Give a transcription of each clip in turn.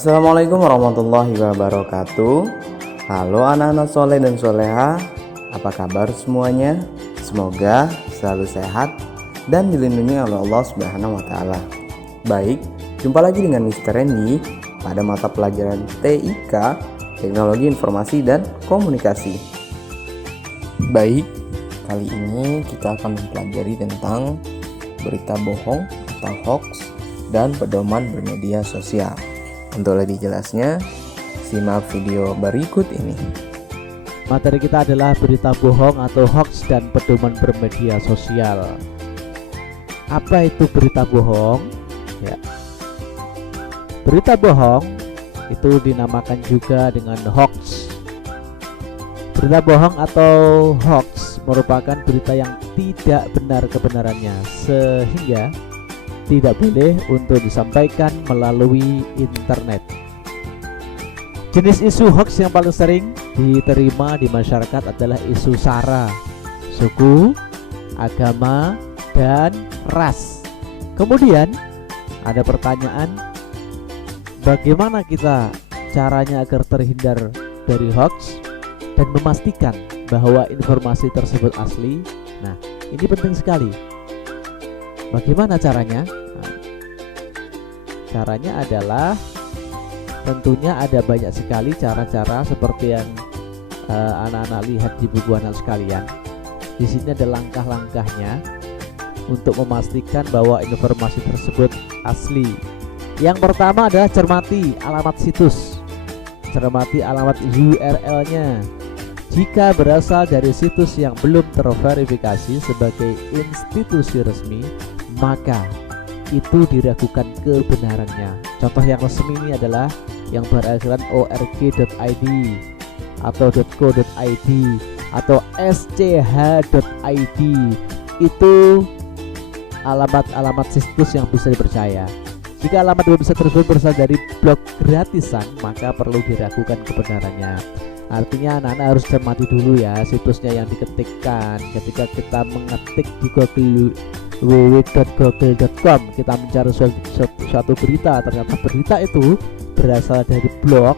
Assalamualaikum warahmatullahi wabarakatuh. Halo anak-anak soleh dan soleha, apa kabar semuanya? Semoga selalu sehat dan dilindungi oleh Allah Subhanahu wa Ta'ala. Baik, jumpa lagi dengan Mr. Randy pada mata pelajaran TIK, Teknologi Informasi dan Komunikasi. Baik, kali ini kita akan mempelajari tentang berita bohong atau hoax dan pedoman bermedia sosial. Untuk lebih jelasnya, simak video berikut ini. Materi kita adalah berita bohong atau hoax dan pedoman bermedia sosial. Apa itu berita bohong? Ya. Berita bohong itu dinamakan juga dengan hoax. Berita bohong atau hoax merupakan berita yang tidak benar kebenarannya, sehingga tidak boleh untuk disampaikan melalui internet. Jenis isu hoax yang paling sering diterima di masyarakat adalah isu SARA, suku, agama, dan ras. Kemudian ada pertanyaan, bagaimana kita caranya agar terhindar dari hoax dan memastikan bahwa informasi tersebut asli? Nah, ini penting sekali. Bagaimana caranya? Caranya adalah tentunya ada banyak sekali cara-cara seperti yang anak-anak lihat di buku anak sekalian. Di sini ada langkah-langkahnya untuk memastikan bahwa informasi tersebut asli. Yang pertama adalah cermati alamat situs. Cermati alamat URL-nya. Jika berasal dari situs yang belum terverifikasi sebagai institusi resmi, maka itu diragukan kebenarannya. Contoh yang resmi ini adalah yang berakhiran org.id atau .co.id atau sch.id. Itu alamat-alamat situs yang bisa dipercaya. Jika alamat website tersebut berasal dari blog gratisan, maka perlu diragukan kebenarannya. Artinya anak-anak harus cermati dulu ya situsnya yang diketikkan. Ketika kita mengetik di Google www.google.com, kita mencari suatu berita, ternyata berita itu berasal dari blog,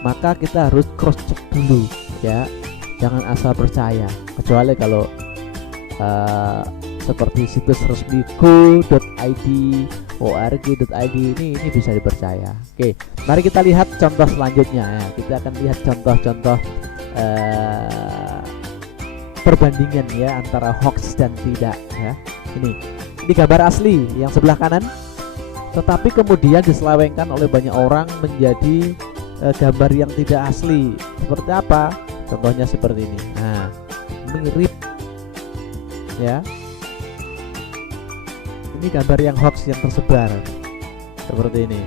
maka kita harus cross check dulu ya, jangan asal percaya. Kecuali kalau seperti situs resmi go.id, org.id ini bisa dipercaya. Oke, mari kita lihat contoh selanjutnya ya. Kita akan lihat contoh-contoh perbandingan ya antara hoax dan tidak ya. Ini gambar asli yang sebelah kanan, tetapi kemudian diselewengkan oleh banyak orang menjadi gambar yang tidak asli. Seperti apa? Contohnya seperti ini. Nah, mirip ya. Ini gambar yang hoax yang tersebar seperti ini.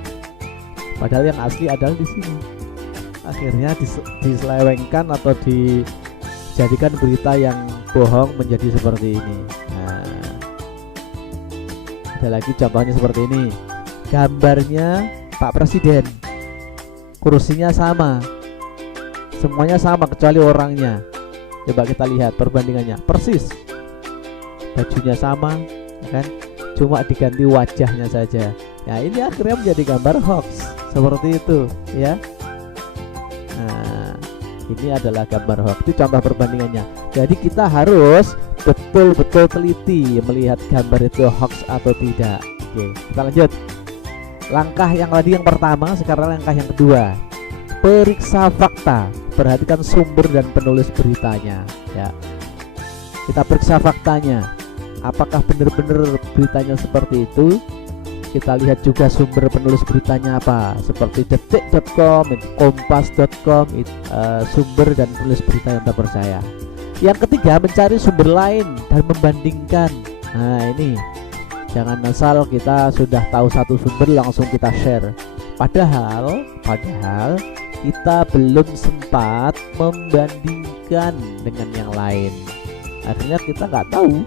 Padahal yang asli adalah di sini. Akhirnya diselewengkan atau dijadikan berita yang bohong menjadi seperti ini. Ada lagi contohnya seperti ini. Gambarnya Pak Presiden, kursinya sama, semuanya sama kecuali orangnya. Coba kita lihat perbandingannya, persis. Bajunya sama kan, cuma diganti wajahnya saja. Nah, ini akhirnya menjadi gambar hoax seperti itu ya. Nah, ini adalah gambar hoax. Itu contoh perbandingannya. Jadi kita harus betul-betul teliti melihat gambar itu hoax atau tidak. Oke, kita lanjut. Langkah yang tadi yang pertama, sekarang langkah yang kedua. Periksa fakta. Perhatikan sumber dan penulis beritanya ya. Kita periksa faktanya. Apakah benar-benar beritanya seperti itu? Kita lihat juga sumber penulis beritanya apa, seperti detik.com, kompas.com, sumber dan penulis berita yang terpercaya. Yang ketiga, mencari sumber lain dan membandingkan. Nah, ini jangan asal kita sudah tahu satu sumber langsung kita share. Padahal kita belum sempat membandingkan dengan yang lain. Akhirnya kita nggak tahu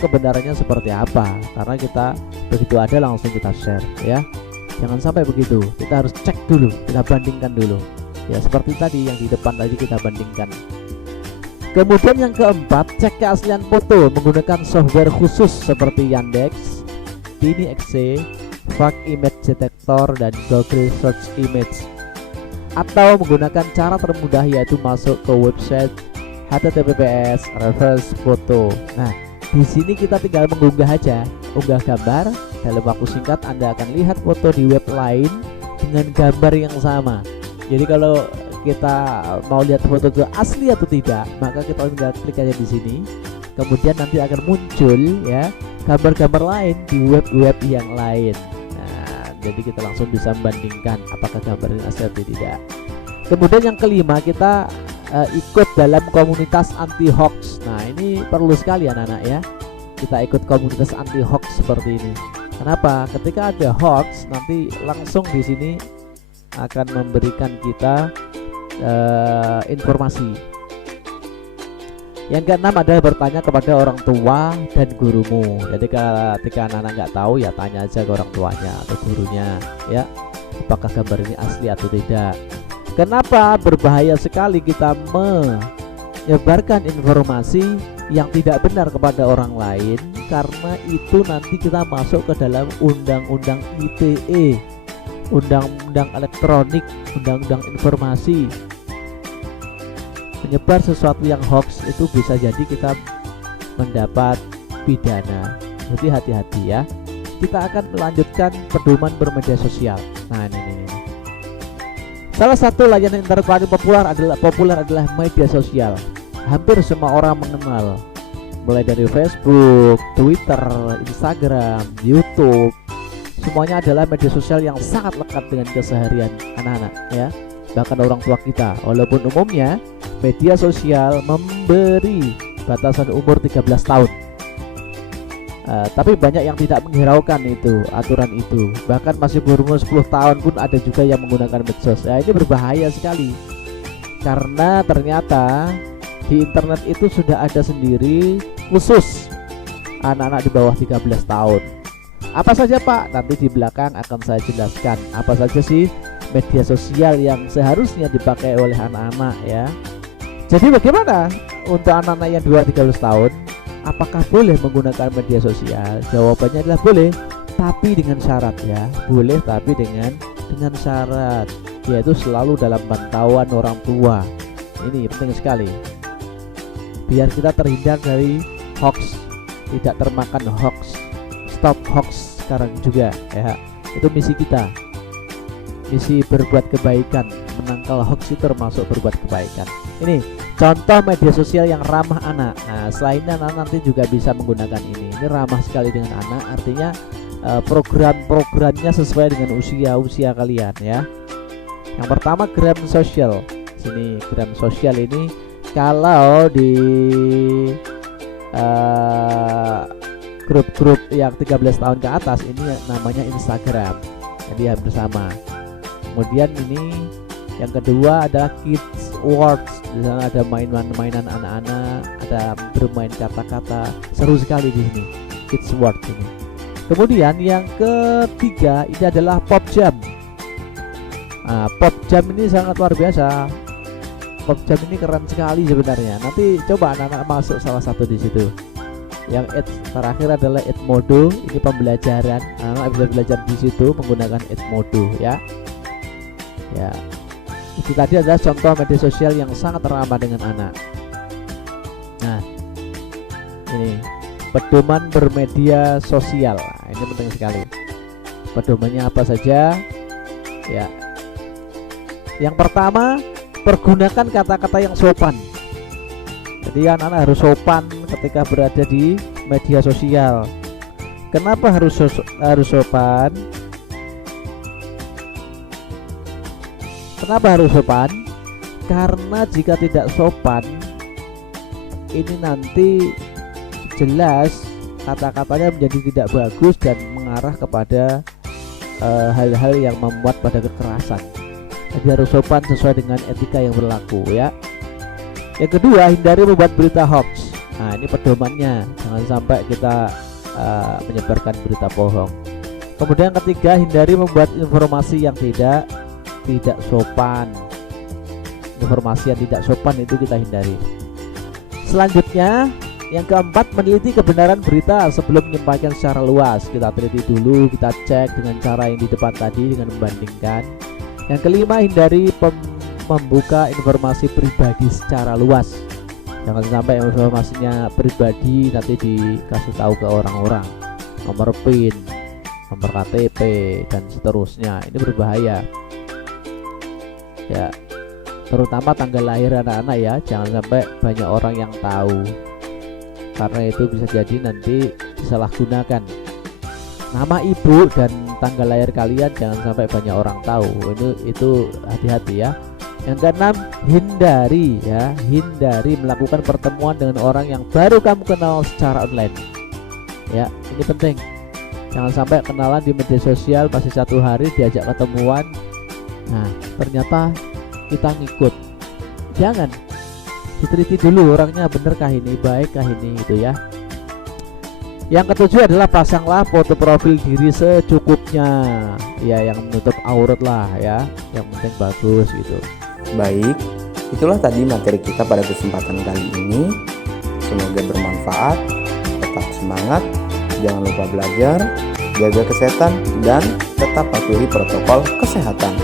kebenarannya seperti apa, karena kita begitu ada langsung kita share ya. Jangan sampai begitu. Kita harus cek dulu, kita bandingkan dulu. Ya, seperti tadi yang di depan tadi kita bandingkan. Kemudian yang keempat, cek keaslian foto menggunakan software khusus seperti Yandex, TinyXC, Fake Image Detector dan Google Search Image, atau menggunakan cara termudah yaitu masuk ke website https reverse foto. Nah, di sini kita tinggal mengunggah aja, unggah gambar. Dalam waktu singkat Anda akan lihat foto di web lain dengan gambar yang sama. Jadi kalau kita mau lihat foto itu asli atau tidak, maka kita tinggal klik aja di sini. Kemudian nanti akan muncul ya gambar-gambar lain di web-web yang lain. Nah, jadi kita langsung bisa membandingkan apakah gambar ini asli atau tidak. Kemudian yang kelima, kita ikut dalam komunitas anti hoax. Nah, ini perlu sekali anak-anak ya, kita ikut komunitas anti hoax seperti ini. Kenapa? Ketika ada hoax, nanti langsung di sini akan memberikan kita informasi. Yang keenam adalah bertanya kepada orang tua dan gurumu. Jadi ketika anak-anak nggak tahu ya tanya aja ke orang tuanya atau gurunya ya, apakah gambar ini asli atau tidak. Kenapa berbahaya sekali kita menyebarkan informasi yang tidak benar kepada orang lain? Karena itu nanti kita masuk ke dalam undang-undang ITE, undang-undang elektronik, undang-undang informasi. Menyebar sesuatu yang hoax itu bisa jadi kita mendapat pidana. Jadi hati-hati ya. Kita akan melanjutkan pedoman bermedia sosial. Nah, ini. Salah satu layanan internet paling populer adalah media sosial. Hampir semua orang mengenal, mulai dari Facebook, Twitter, Instagram, YouTube. Semuanya adalah media sosial yang sangat lekat dengan keseharian anak-anak ya, bahkan orang tua kita. Walaupun umumnya media sosial memberi batasan umur 13 tahun, tapi banyak yang tidak menghiraukan itu aturan itu. Bahkan masih berumur 10 tahun pun ada juga yang menggunakan medsos. Ini berbahaya sekali, karena ternyata di internet itu sudah ada sendiri khusus anak-anak di bawah 13 tahun. Apa saja Pak? Nanti di belakang akan saya jelaskan apa saja sih media sosial yang seharusnya dipakai oleh anak-anak ya. Jadi bagaimana untuk anak-anak yang di bawah 13 tahun? Apakah boleh menggunakan media sosial? Jawabannya adalah boleh, tapi dengan syarat ya. Boleh tapi dengan syarat, yaitu selalu dalam pantauan orang tua. Ini penting sekali, biar kita terhindar dari hoax, tidak termakan hoax. Stop hoax sekarang juga ya. Itu misi kita, misi berbuat kebaikan. Menangkal hoax itu termasuk berbuat kebaikan. Ini contoh media sosial yang ramah anak. Nah, selainnya anak nanti juga bisa menggunakan ini. Ini ramah sekali dengan anak, artinya program-programnya sesuai dengan usia kalian ya. Yang pertama, gram sosial. Sini gram sosial ini kalau di grup-grup yang 13 tahun ke atas ini namanya Instagram. Jadi hampir sama. Kemudian ini yang kedua adalah Kids World. Di sana ada mainan anak-anak, ada bermain kata-kata, seru sekali di sini Kids World ini. Kemudian yang ketiga ini adalah Pop Jam. Nah, Pop Jam ini sangat luar biasa. Pop Jam ini keren sekali sebenarnya. Nanti coba anak-anak masuk salah satu di situ. Yang terakhir adalah Edmodo. Ini pembelajaran. Anak-anak bisa belajar di situ menggunakan Edmodo ya. Ya. Itu tadi adalah contoh media sosial yang sangat ramah dengan anak. Nah, ini pedoman bermedia sosial. Nah, ini penting sekali. Pedomannya apa saja? Ya. Yang pertama, pergunakan kata-kata yang sopan. Jadi anak-anak harus sopan ketika berada di media sosial. Kenapa harus sopan? Kenapa harus sopan? Karena jika tidak sopan, ini nanti jelas kata-katanya menjadi tidak bagus dan mengarah kepada hal-hal yang membuat pada kekerasan. Jadi harus sopan sesuai dengan etika yang berlaku ya. Yang kedua, hindari membuat berita hoax. Nah, ini pedomannya, jangan sampai kita menyebarkan berita bohong. Kemudian ketiga, hindari membuat informasi yang tidak sopan. Informasi yang tidak sopan itu kita hindari. Selanjutnya, Yang keempat, meneliti kebenaran berita sebelum menyampaikan secara luas. Kita teliti dulu, kita cek dengan cara yang di depan tadi dengan membandingkan. Yang kelima, hindari membuka informasi pribadi secara luas. Jangan sampai informasinya pribadi nanti dikasih tahu ke orang-orang, nomor PIN, nomor KTP dan seterusnya. Ini berbahaya ya, terutama tanggal lahir anak-anak ya, jangan sampai banyak orang yang tahu, karena itu bisa jadi nanti disalahgunakan. Nama ibu dan tanggal lahir kalian jangan sampai banyak orang tahu. Itu hati-hati ya. Yang keenam, hindari melakukan pertemuan dengan orang yang baru kamu kenal secara online. Ya, ini penting. Jangan sampai kenalan di media sosial masih 1 hari diajak ketemuan, nah ternyata kita ngikut. Jangan, diteliti dulu orangnya benerkah ini, baikkah ini, gitu ya. Yang ketujuh adalah pasanglah foto profil diri secukupnya, ya, yang menutup aurat lah ya, yang penting bagus gitu. Baik, itulah tadi materi kita pada kesempatan kali ini. Semoga bermanfaat. Tetap semangat, jangan lupa belajar, jaga kesehatan, dan tetap patuhi protokol kesehatan.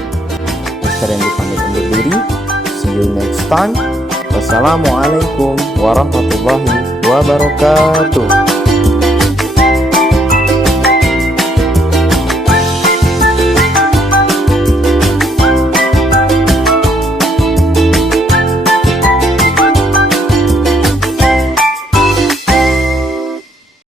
Mr. Randy pamit undur diri. See you next time. Wassalamualaikum warahmatullahi wabarakatuh.